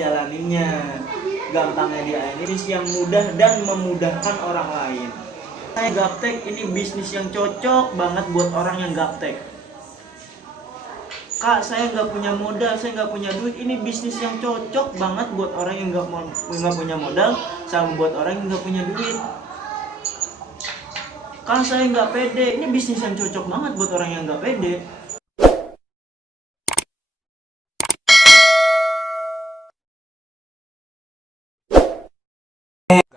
ngejalaninnya. Gampangnya dia ini bisnis yang mudah dan memudahkan orang lain. Saya gaptek ini bisnis yang cocok banget buat orang yang gaptek. Kak, saya nggak punya modal, saya nggak punya duit. Ini bisnis yang cocok banget buat orang yang nggak punya modal, sama buat orang yang nggak punya duit. Kak, saya nggak pede. Ini bisnis yang cocok banget buat orang yang nggak pede.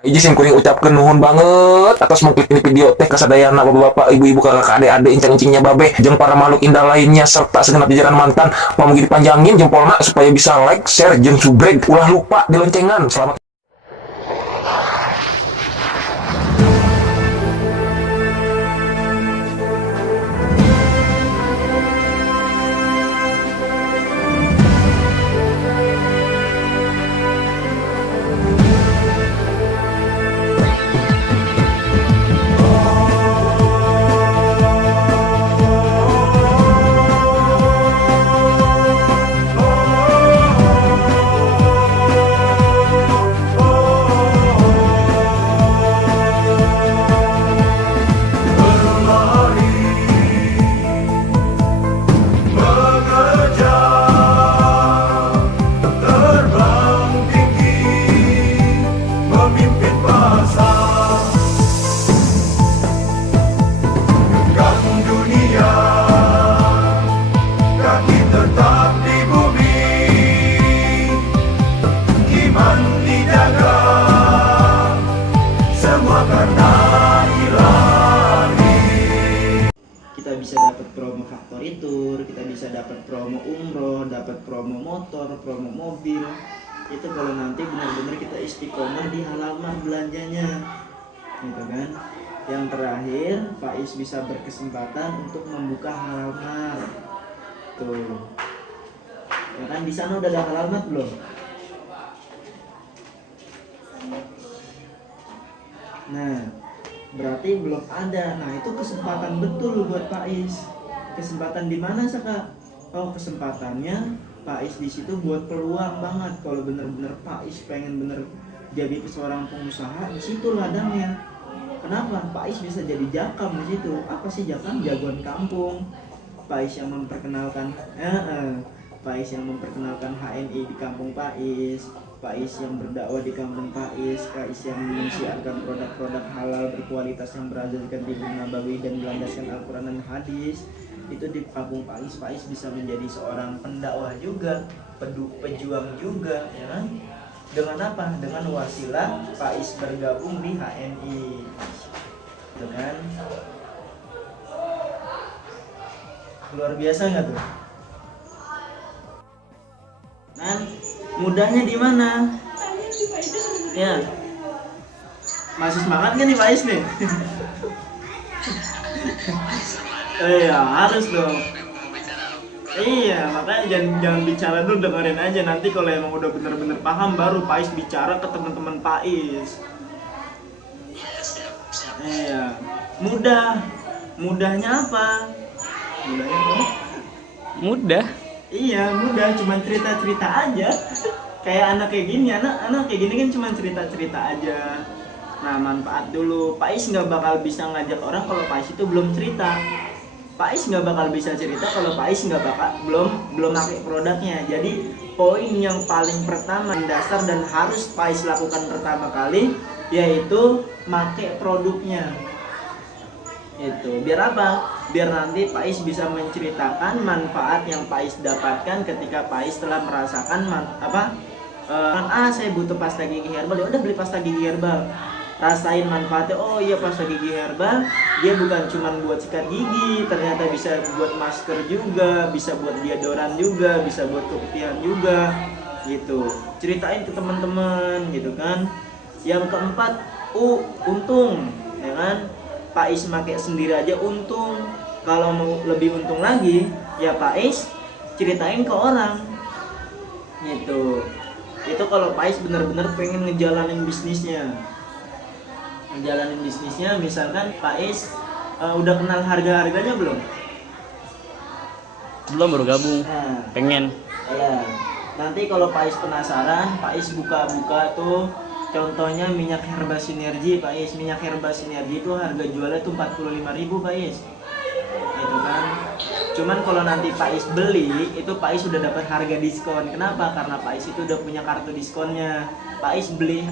Izin kuring ucapkan nuhun banget atas mengklik ini video teh kasadayana bapak-bapak ibu-ibu kakak adik-adik incang-incingnya babe jeung para makhluk indah lainnya serta segenap jajaran mantan pamugi dipanjangin jempolna supaya bisa like, share, jeung subreg ulah lupa di loncengan. Selamat. Kita bisa dapat promo factory tour, kita bisa dapat promo umroh, dapat promo motor, promo mobil. Itu kalau nanti benar-benar kita istiqomah di halaman belanjanya, gitu kan. Yang terakhir, Faiz bisa berkesempatan untuk membuka halaman. Tuh, ya kan, di sana udah ada halaman belum? Nah, berarti belum ada. Nah, itu kesempatan betul buat Faiz. Kesempatan di mana, Saka? Oh, kesempatannya Faiz di situ buat peluang banget. Kalau bener-bener Faiz pengen bener jadi seorang pengusaha, di situ ladangnya. Kenapa? Faiz bisa jadi jakam di situ. Apa sih jakam? Jagoan kampung. Faiz yang memperkenalkan Faiz yang memperkenalkan HNI di kampung Faiz. Faiz yang berdakwah di kampung Faiz. Faiz yang mensiarkan produk-produk halal berkualitas yang berasaskan Tibu Nabawi dan berlandaskan Al-Quran dan Hadis. Itu di kampung Faiz. Faiz bisa menjadi seorang pendakwah juga, pejuang juga, ya kan? Dengan apa? Dengan wasilah Faiz bergabung di HNI, dengan luar biasa nggak tuh? Dan mudahnya di mana? Ya, masih semangat nggak nih Faiz nih? Iya, harus dong. Iya, makanya jangan bicara dulu, dengerin aja. Nanti kalau emang udah bener-bener paham, baru Faiz bicara ke teman-teman Faiz. Iya, mudahnya apa? Mudahnya apa? Mudah. Iya, mudah, cuma cerita-cerita aja. Kayak anak kayak gini, anak kayak gini kan cuma cerita-cerita aja. Nah, manfaat dulu. Faiz nggak bakal bisa ngajak orang kalau Faiz itu belum cerita. Faiz nggak bakal bisa cerita kalau Faiz belum pakai produknya. Jadi poin yang paling pertama, dasar dan harus Faiz lakukan pertama kali, yaitu pakai produknya. Itu biar apa? Biar nanti Faiz bisa menceritakan manfaat yang Faiz dapatkan ketika Faiz telah merasakan saya butuh pasta gigi herbal, ya udah beli pasta gigi herbal. Rasain manfaatnya. Oh iya, pasta gigi herbal dia bukan cuma buat sikat gigi, ternyata bisa buat masker juga, bisa buat deodoran juga, bisa buat keputihan juga, gitu. Ceritain ke teman-teman, gitu kan. Yang keempat, untung, ya kan. Faiz pakai sendiri aja untung. Kalau mau lebih untung lagi, ya Faiz ceritain ke orang, gitu. Itu kalau Faiz bener-bener pengen ngejalanin bisnisnya. Misalkan Faiz udah kenal harga-harganya belum? Belum, baru gabung. Nah, Pengen. ya. Nanti kalau Pais penasaran, Pais buka-buka tuh. Contohnya minyak herba sinergi, Pais. Minyak herba sinergi itu harga jualnya tuh 45.000, Pais. Itu kan. Cuman kalau nanti Pais beli, itu Pais sudah dapat harga diskon. Kenapa? Karena Pais itu udah punya kartu diskonnya. Pais beli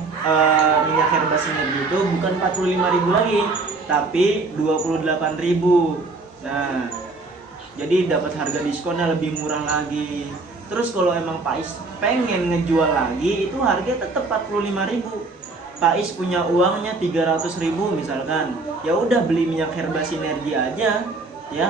minyak herba sinergi itu bukan 45.000 lagi, tapi 28.000. Nah, jadi dapat harga diskonnya lebih murah lagi. Terus kalau emang Pais pengen ngejual lagi, itu harga tetap 45.000. Pais punya uangnya 300.000 misalkan, ya udah beli minyak herba sinergi aja ya,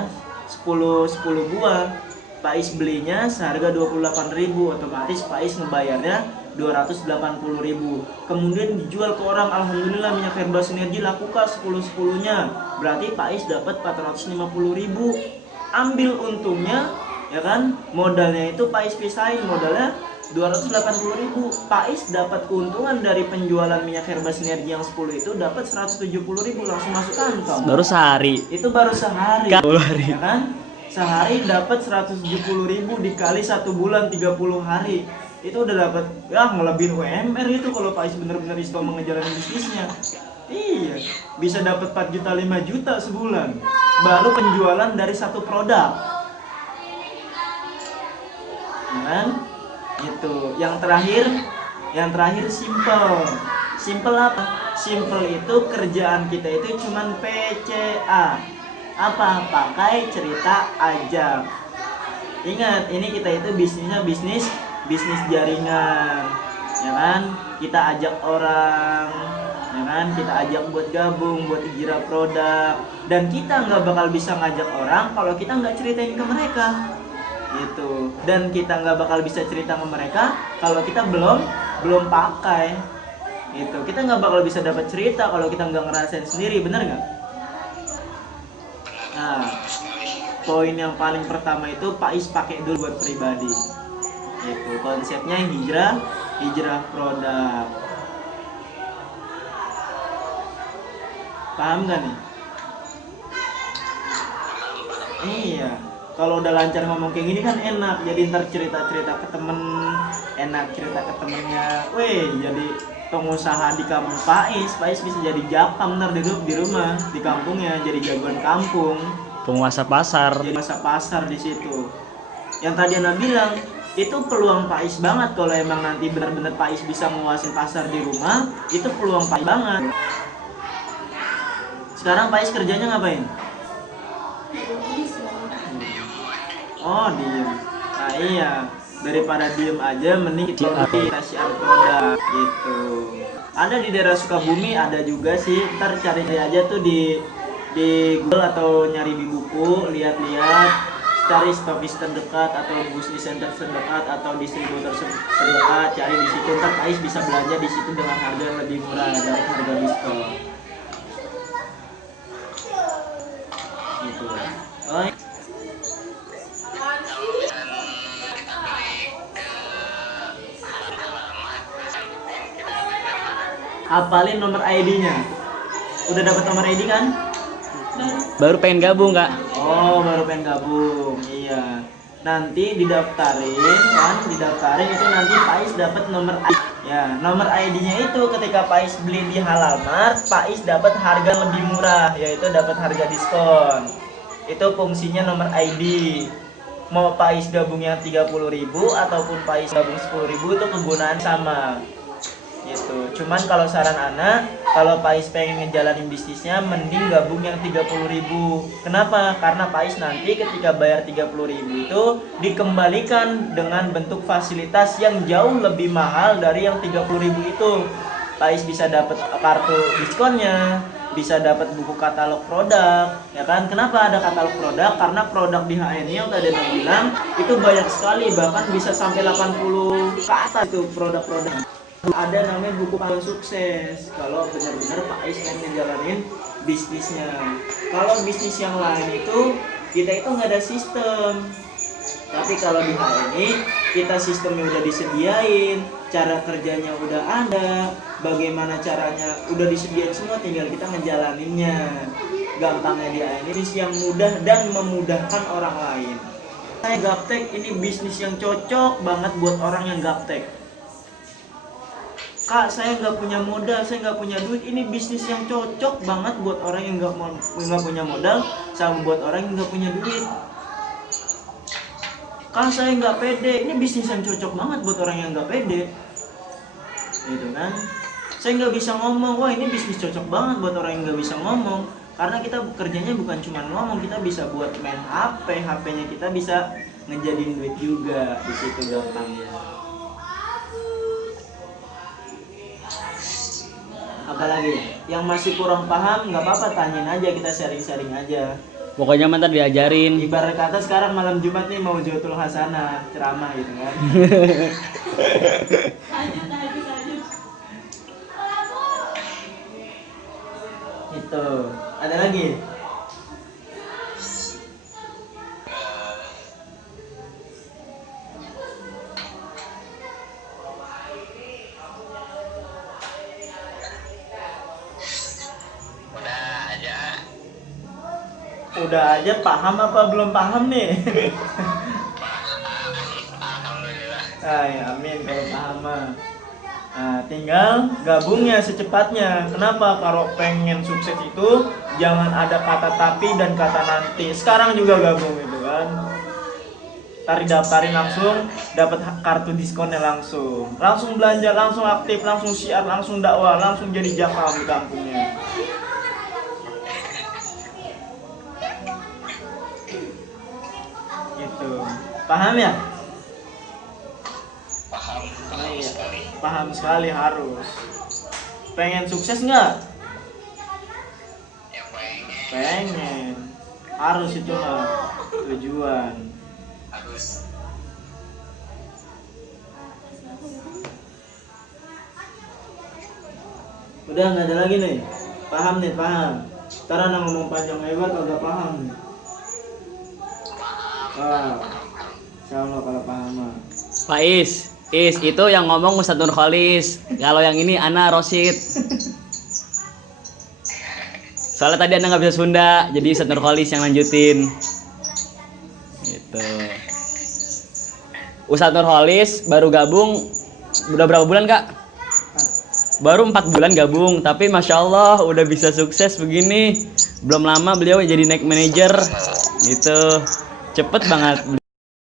10 buah. Pais belinya seharga 28.000, otomatis Pais ngebayarnya 280.000. Kemudian dijual ke orang, alhamdulillah minyak herba sinergi laku kak 10-10-nya. Berarti Pais dapat 450.000. Ambil untungnya, ya kan? Modalnya itu Pais pisahin, modalnya 280.000. Pais dapat keuntungan dari penjualan minyak herba sinergi yang 10 itu dapat 170.000 langsung masuk kantong. Baru sehari. Itu baru sehari. 10 hari. Ya kan? Sehari dapat 170.000 dikali 1 bulan 30 hari. Itu udah dapat ya ngelebihin UMR itu kalau Pais bener-bener istiqomah mengejalani bisnisnya. Iya, bisa dapat 4 juta 5 juta sebulan. Baru penjualan dari satu produk. Kan? Gitu. Yang terakhir simple. Simple apa? Simple itu kerjaan kita itu cuman PCA. Apa? Pakai cerita aja. Ingat, ini kita itu bisnisnya bisnis jaringan, ya kan? Kita ajak orang, ya kan? Kita ajak buat gabung, buat hijrah produk. Dan kita nggak bakal bisa ngajak orang kalau kita nggak ceritain ke mereka, gitu. Dan kita nggak bakal bisa cerita ke mereka kalau kita belum pakai, gitu. Kita nggak bakal bisa dapat cerita kalau kita nggak ngerasain sendiri, bener nggak? Nah, poin yang paling pertama itu Pais pakai dulu buat pribadi. Itu konsepnya hijrah produk. Paham gak nih? Iya. Kalau udah lancar ngomong kayak gini kan enak. Jadi ntar cerita ke temen, enak cerita ke temennya. Weh, jadi pengusaha di kampung Pais bisa jadi jakam ntar di rumah di kampungnya, jadi jagoan kampung. Penguasa pasar. Jadi masa pasar di situ. Yang tadi Ana bilang, itu peluang Pais banget kalau emang nanti benar-benar Pais bisa menguasai pasar di rumah, itu peluang Pais banget. Sekarang Pais kerjanya ngapain? Oh, diem. Nah iya, daripada diem aja mending kita siar produk gitu. Ada di daerah Sukabumi, ada juga sih. Ntar cari aja tuh di Google atau nyari di buku, lihat-lihat, cari stokis terdekat atau business center terdekat atau distributor terdekat, cari di situ. Ntar Pais bisa belanja di situ dengan harga yang lebih murah dari harga diskon. Gitu. Oh. Hafalin nomor ID-nya. Udah dapat nomor ID kan? Baru pengen gabung kak. Oh, baru pengen gabung. Iya. Nanti didaftarin itu nanti Pais dapat nomor ID. Ya, nomor ID-nya itu ketika Pais beli di Halal Mart, Pais dapat harga lebih murah, yaitu dapat harga diskon. Itu fungsinya nomor ID. Mau Pais gabungnya 30.000 ataupun Pais gabung 10.000 itu kegunaan sama. Gitu. Cuman kalau saran Ana, kalau Pais pengen ngejalanin bisnisnya mending gabung yang 30.000. Kenapa? Karena Pais nanti ketika bayar 30.000 itu dikembalikan dengan bentuk fasilitas yang jauh lebih mahal dari yang 30.000 itu. Pais bisa dapat kartu diskonnya, bisa dapat buku katalog produk, ya kan? Kenapa ada katalog produk? Karena produk di HNI yang tadi Ana bilang itu banyak sekali, bahkan bisa sampai 80 ke atas itu produk-produk. Ada namanya buku panduan sukses kalau benar-benar Pais pengen ngejalanin bisnisnya. Kalau bisnis yang lain itu kita itu nggak ada sistem, tapi kalau di HNI kita sistemnya udah disediain, cara kerjanya udah ada, bagaimana caranya udah disediain semua, tinggal kita ngejalaninnya. Gampangnya di HNI bisnis yang mudah dan memudahkan orang lain. Saya gaptek, ini bisnis yang cocok banget buat orang yang gaptek. Kak, saya nggak punya modal, saya nggak punya duit. Ini bisnis yang cocok banget buat orang yang nggak punya modal, sama buat orang yang nggak punya duit. Kak, saya nggak pede. Ini bisnis yang cocok banget buat orang yang nggak pede. Gitu kan? Saya nggak bisa ngomong. Wah, ini bisnis cocok banget buat orang yang nggak bisa ngomong. Karena kita kerjanya bukan cuma ngomong, kita bisa buat main HP, HP-nya kita bisa ngejadiin duit juga. Di situ gampangnya. Apalagi yang masih kurang paham, nggak apa-apa, tanyain aja, kita sharing-sharing aja. Pokoknya mantan diajarin. Ibarat kata sekarang malam Jumat nih mau Jotul Hasanah ceramah gitu kan. Itu ada lagi. Udah aja paham apa belum paham nih? Amin kalau paham mah. Nah, tinggal gabungnya secepatnya. Kenapa? Kalau pengen sukses itu jangan ada kata tapi dan kata nanti. Sekarang juga gabung itu kan. Tarik daftarin langsung, dapat kartu diskonnya langsung. Langsung belanja, langsung aktif, langsung syiar, langsung dakwah, langsung jadi jakam di kampungnya. Gitu. Paham ya? Paham sekali harus. Pengen sukses nggak? Ya Pengen. Harus itu mah tujuan. harus. Udah nggak ada lagi nih. Paham nih, paham. Karena ngomong panjang lebar agak paham nih. Insya Allah kalau paham mah. Pak Is, itu yang ngomong Ustadz Nurholis. Kalau yang ini Ana Rosid. Soalnya tadi Ana nggak bisa Sunda, jadi Ustadz Nurholis yang lanjutin. Gitu. Ustadz Nurholis baru gabung, udah berapa bulan Kak? Baru 4 bulan gabung, tapi Masya Allah udah bisa sukses begini. Belum lama beliau jadi naik manajer. Gitu. Cepet banget.